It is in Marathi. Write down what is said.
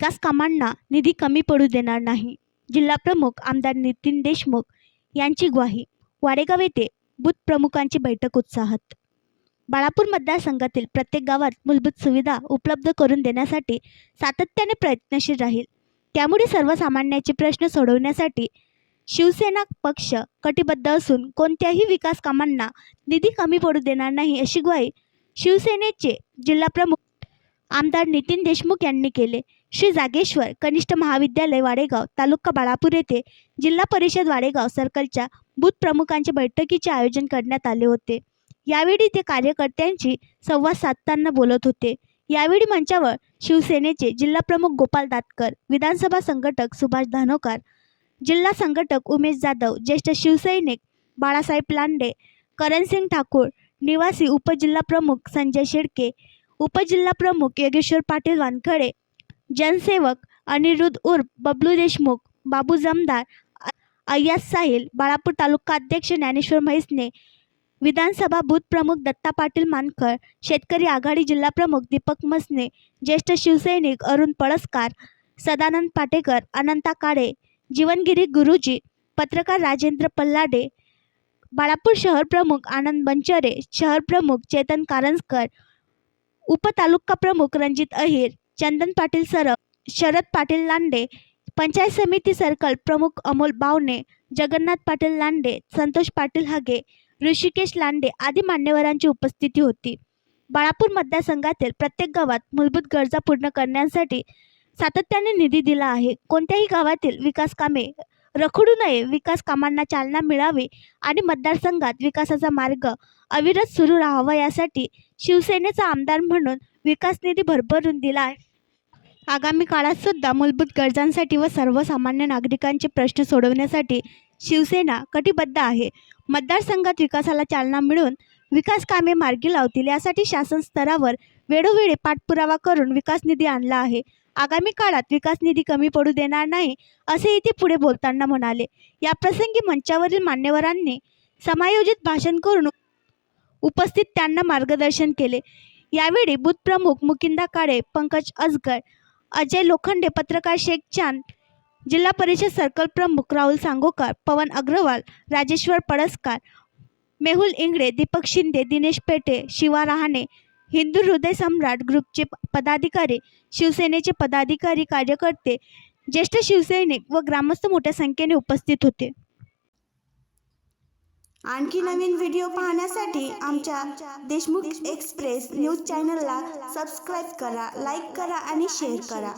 विकास कामांना निधी कमी पडू देणार नाही. जिल्हा प्रमुख आमदार नितीन देशमुख यांची ग्वाही. वाडेगाव येथे बूथ प्रमुखांची बैठक उत्साहात. बाळापूर मतदारसंघातील प्रत्येक गावात मूलभूत सुविधा उपलब्ध करून देण्यासाठी सातत्याने प्रयत्नशील राहील. त्यामुळे सर्वसामान्यांचे प्रश्न सोडवण्यासाठी शिवसेना पक्ष कटिबद्ध असून कोणत्याही विकास कामांना निधी कमी पडू देणार नाही, अशी ग्वाही शिवसेनेचे जिल्हाप्रमुख आमदार नितीन देशमुख यांनी केले. श्री जागेश्वर कनिष्ठ महाविद्यालय वाडेगाव, तालुका बाळापूर येथे जिल्हा परिषद वाडेगाव सर्कलच्या बूथ प्रमुखांच्या बैठकीचे आयोजन करण्यात आले होते. यावेळी ते कार्यकर्त्यांशी संवाद साधताना बोलत होते. यावेळी मंचावर शिवसेनेचे जिल्हाप्रमुख गोपाल दातकर, विधानसभा संघटक सुभाष धानोकर, जिल्हा संघटक उमेश जाधव, ज्येष्ठ शिवसैनिक बाळासाहेब लांडे, करणसिंग ठाकूर, निवासी उपजिल्हाप्रमुख संजय शेळके, उपजिल्हाप्रमुख योगेश्वर पाटील वानखडे, जनसेवक अनिरुद्ध उर्फ बबलू देशमुख, बाबू जमदार, अय्याज साहिल, बाळापूर तालुका अध्यक्ष ज्ञानेश्वर म्हैसने, विधानसभा बूथ प्रमुख दत्ता पाटील मानकर, शेतकरी आघाडी जिल्हाप्रमुख दीपक मसने, ज्येष्ठ शिवसैनिक अरुण पळसकर, सदानंद पाटेकर, अनंता काळे, जीवनगिरी गुरुजी, पत्रकार राजेंद्र पल्लाडे, बाळापूर शहर प्रमुख आनंद बनचरे, शहर प्रमुख चेतन कारंजकर, उपतालुका प्रमुख रणजित अहिर, चंदन पाटील सरब, शरद पाटील लांडे, पंचायत समिती सर्कल प्रमुख अमोल बावणे, जगन्नाथ पाटील लांडे, संतोष पाटील हागे, ऋषिकेश लांडे आदी मान्यवरांची उपस्थिती होती. बाळापूर मतदारसंघातील प्रत्येक गावात मूलभूत गरजा पूर्ण करण्यासाठी सातत्याने निधी दिला आहे. कोणत्याही गावातील विकास कामे रखडू नये, विकास कामांना चालना मिळावी आणि मतदारसंघात विकासाचा मार्ग अविरत सुरू राहावा, यासाठी शिवसेनेचा आमदार म्हणून विकास निधी भरभरून दिला आहे. आगामी काळात सुद्धा मूलभूत गरजांसाठी व सर्वसामान्य नागरिकांचे प्रश्न सोडवण्यासाठी शिवसेना कटिबद्ध आहे. मतदारसंघात विकासाला चालना मिळून विकास कामे मार्गी लावतील, यासाठी शासन स्तरावर वेळोवेळी पाठपुरावा करून विकास निधी आणला आहे. आगामी काळात विकास निधी कमी पडू देणार नाही, असेही ते पुढे बोलताना म्हणाले. याप्रसंगी मंचावरील मान्यवरांनी समायोजित भाषण करून उपस्थित त्यांना मार्गदर्शन केले. यावेळी बूथ प्रमुख मुकिंदा काळे, पंकज अजगर, अजय लोखंडे, पत्रकार शेख चांद, जिल्हा परिषद सर्कल प्रमुख राहुल सांगोकर, पवन अग्रवाल, राजेश्वर पळसकर, मेहुल इंगळे, दीपक शिंदे, दिनेश पेटे, शिवा रहाणे, हिंदू हृदय सम्राट ग्रुपचे पदाधिकारी, शिवसेनेचे पदाधिकारी, कार्यकर्ते, ज्येष्ठ शिवसैनिक व ग्रामस्थ मोठ्या संख्येने उपस्थित होते. आणखी नवीन व्हिडिओ पाहण्यासाठी आमच्या देशमुख एक्सप्रेस न्यूज चॅनलला सबस्क्राईब करा, लाईक करा आणि शेअर करा.